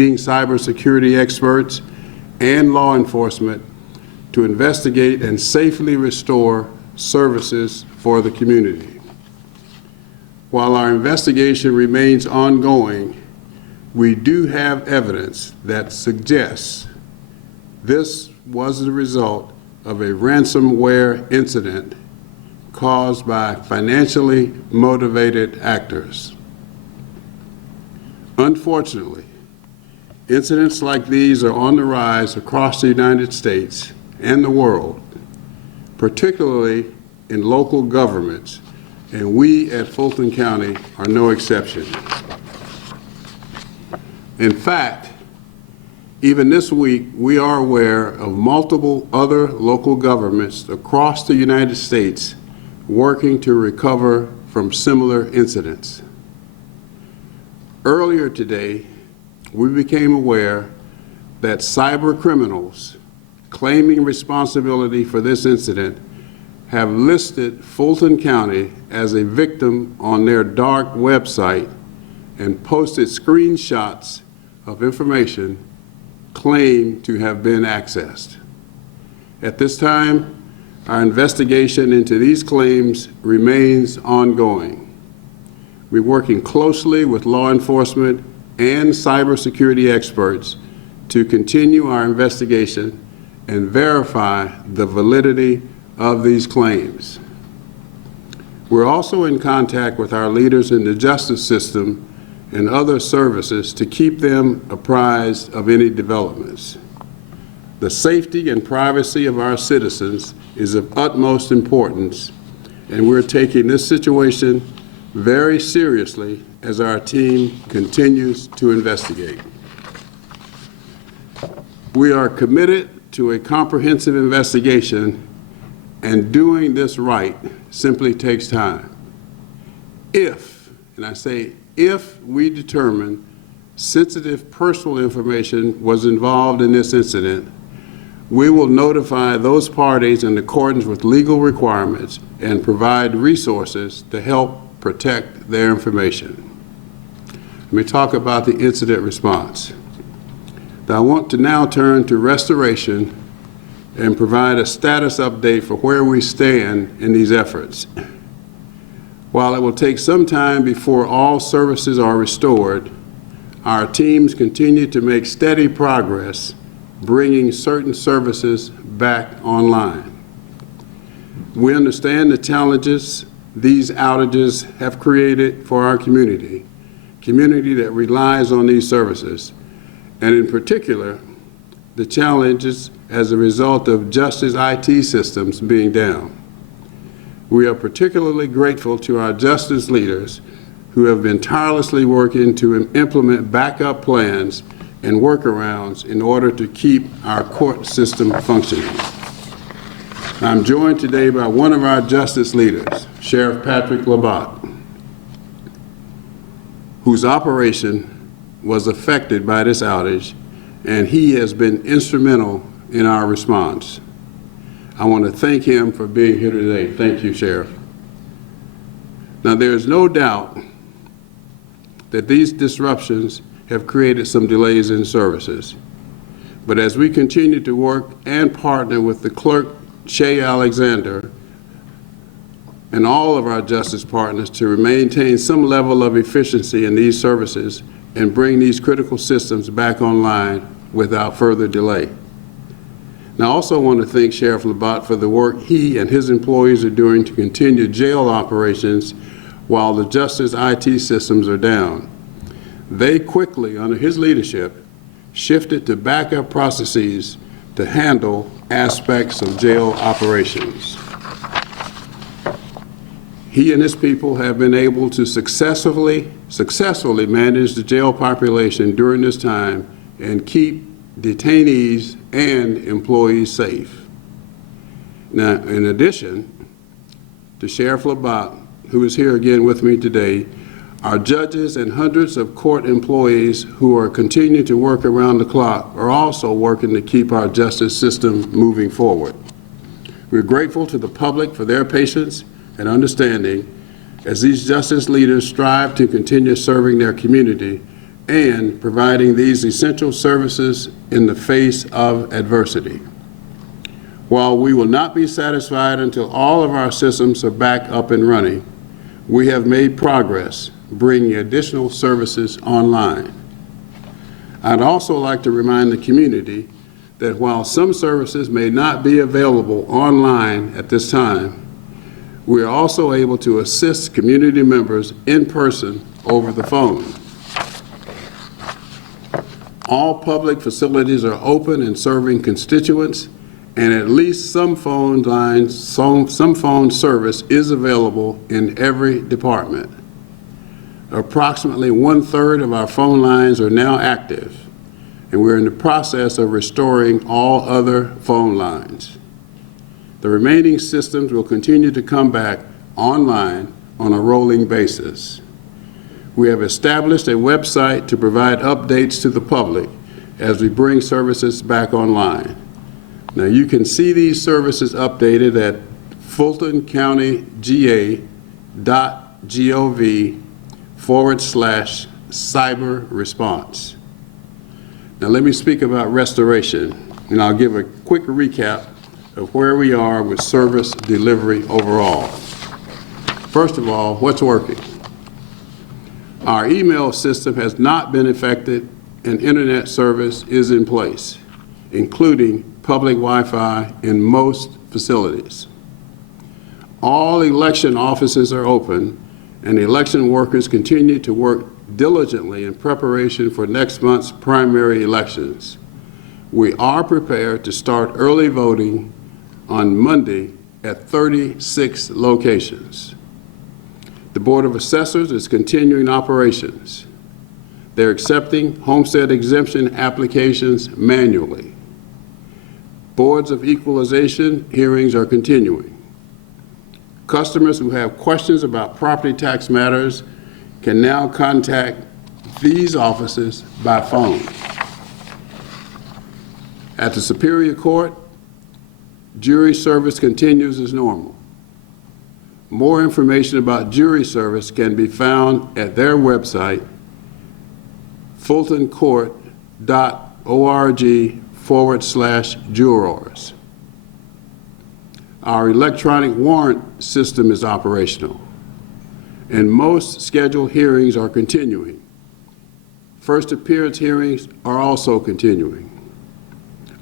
cybersecurity experts and law enforcement to investigate and safely restore services for the community. While our investigation remains ongoing, we do have evidence that suggests this was the result of a ransomware incident caused by financially motivated actors. Unfortunately, incidents like these are on the rise across the United States and the world, particularly in local governments, and we at Fulton County are no exception. In fact, even this week, we are aware of multiple other local governments across the United States working to recover from similar incidents. Earlier today, we became aware that cyber criminals claiming responsibility for this incident have listed Fulton County as a victim on their dark website and posted screenshots of information claimed to have been accessed. At this time, our investigation into these claims remains ongoing. We're working closely with law enforcement and cybersecurity experts to continue our investigation and verify the validity of these claims. We're also in contact with our leaders in the justice system and other services to keep them apprised of any developments. The safety and privacy of our citizens is of utmost importance, and we're taking this situation very seriously as our team continues to investigate. We are committed to a comprehensive investigation, and doing this right simply takes time. If, and I say if, we determine sensitive personal information was involved in this incident, we will notify those parties in accordance with legal requirements and provide resources to help protect their information. Let me talk about the incident response. Now, I want to now turn to restoration and provide a status update for where we stand in these efforts. While it will take some time before all services are restored, our teams continue to make steady progress bringing certain services back online. We understand the challenges these outages have created for our community that relies on these services, and in particular, the challenges as a result of justice IT systems being down. We are particularly grateful to our justice leaders who have been tirelessly working to implement backup plans and workarounds in order to keep our court system functioning. I'm joined today by one of our justice leaders, Sheriff Patrick Labatt, whose operation was affected by this outage, and he has been instrumental in our response. I want to thank him for being here today. Thank you, Sheriff. Now, there is no doubt that these disruptions have created some delays in services. But as we continue to work and partner with the clerk, Shay Alexander, and all of our justice partners to maintain some level of efficiency in these services and bring these critical systems back online without further delay. Now, I also want to thank Sheriff Labatt for the work he and his employees are doing to continue jail operations while the justice IT systems are down. They quickly, under his leadership, shifted to backup processes to handle aspects of jail operations. He and his people have been able to successfully manage the jail population during this time and keep detainees and employees safe. Now, in addition to Sheriff Labatt, who is here again with me today, our judges and hundreds of court employees who are continuing to work around the clock are also working to keep our justice system moving forward. We're grateful to the public for their patience and understanding as these justice leaders strive to continue serving their community and providing these essential services in the face of adversity. While we will not be satisfied until all of our systems are back up and running, we have made progress bringing additional services online. I'd also like to remind the community that while some services may not be available online at this time, we are also able to assist community members in person over the phone. All public facilities are open and serving constituents, and at least some phone lines, some phone service is available in every department. Approximately 1/3 of our phone lines are now active, and we're in the process of restoring all other phone lines. The remaining systems will continue to come back online on a rolling basis. We have established a website to provide updates to the public as we bring services back online. Now, you can see these services updated at fultoncountyga.gov/cyber response. Now, let me speak about restoration, and I'll give a quick recap of where we are with service delivery overall. First of all, what's working? Our email system has not been affected, and internet service is in place, including public Wi-Fi in most facilities. All election offices are open, and election workers continue to work diligently in preparation for next month's primary elections. We are prepared to start early voting on Monday at 36 locations. The Board of Assessors is continuing operations. They're accepting homestead exemption applications manually. Boards of equalization hearings are continuing. Customers who have questions about property tax matters can now contact these offices by phone. At the Superior Court, jury service continues as normal. More information about jury service can be found at their website, fultoncourt.org/jurors. Our electronic warrant system is operational, and most scheduled hearings are continuing. First appearance hearings are also continuing.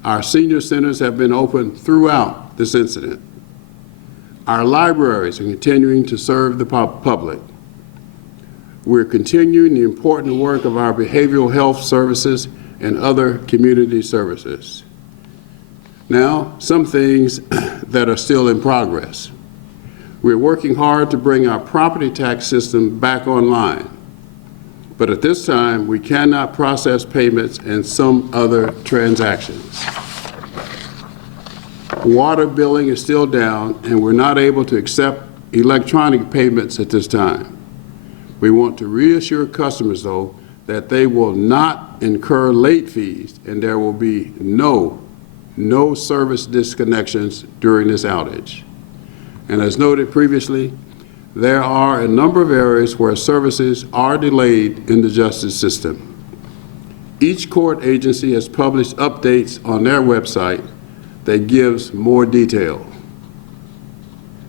Our senior centers have been open throughout this incident. Our libraries are continuing to serve the public. We're continuing the important work of our behavioral health services and other community services. Now, some things that are still in progress. We're working hard to bring our property tax system back online, but at this time, we cannot process payments and some other transactions. Water billing is still down, and we're not able to accept electronic payments at this time. We want to reassure customers, though, that they will not incur late fees and there will be no service disconnections during this outage. And as noted previously, there are a number of areas where services are delayed in the justice system. Each court agency has published updates on their website that gives more detail.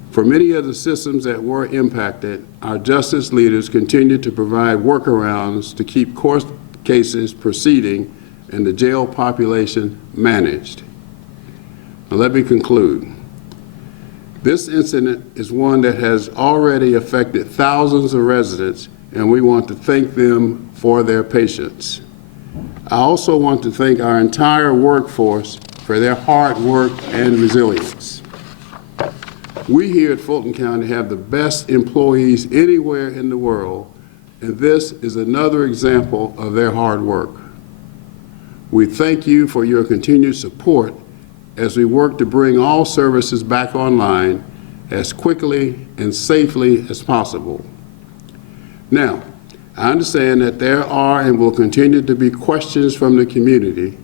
For many of the systems that were impacted, our justice leaders continue to provide workarounds to keep court cases proceeding and the jail population managed. Now let me conclude. This incident is one that has already affected thousands of residents, and we want to thank them for their patience. I also want to thank our entire workforce for their hard work and resilience. We here at Fulton County have the best employees anywhere in the world, and this is another example of their hard work. We thank you for your continued support as we work to bring all services back online as quickly and safely as possible. Now, I understand that there are and will continue to be questions from the community,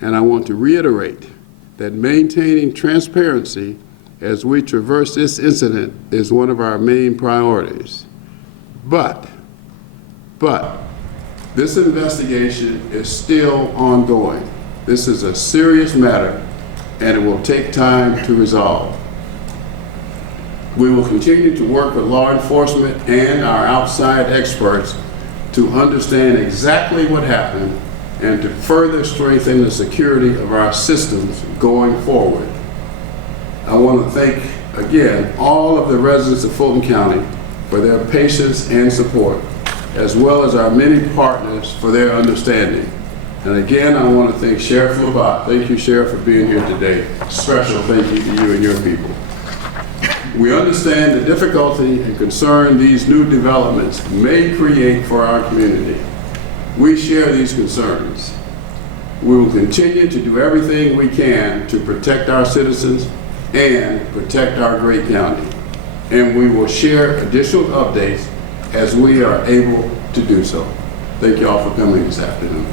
and I want to reiterate that maintaining transparency as we traverse this incident is one of our main priorities. But This investigation is still ongoing. This is a serious matter, and it will take time to resolve. We will continue to work with law enforcement and our outside experts to understand exactly what happened and to further strengthen the security of our systems going forward. I want to thank, again, all of the residents of Fulton County for their patience and support, as well as our many partners for their understanding. And again, I want to thank Sheriff Labat. Thank you, Sheriff, for being here today. Special thank you to you and your people. We understand the difficulty and concern these new developments may create for our community. We share these concerns. We will continue to do everything we can to protect our citizens and protect our great county. And we will share additional updates as we are able to do so. Thank you all for coming this afternoon.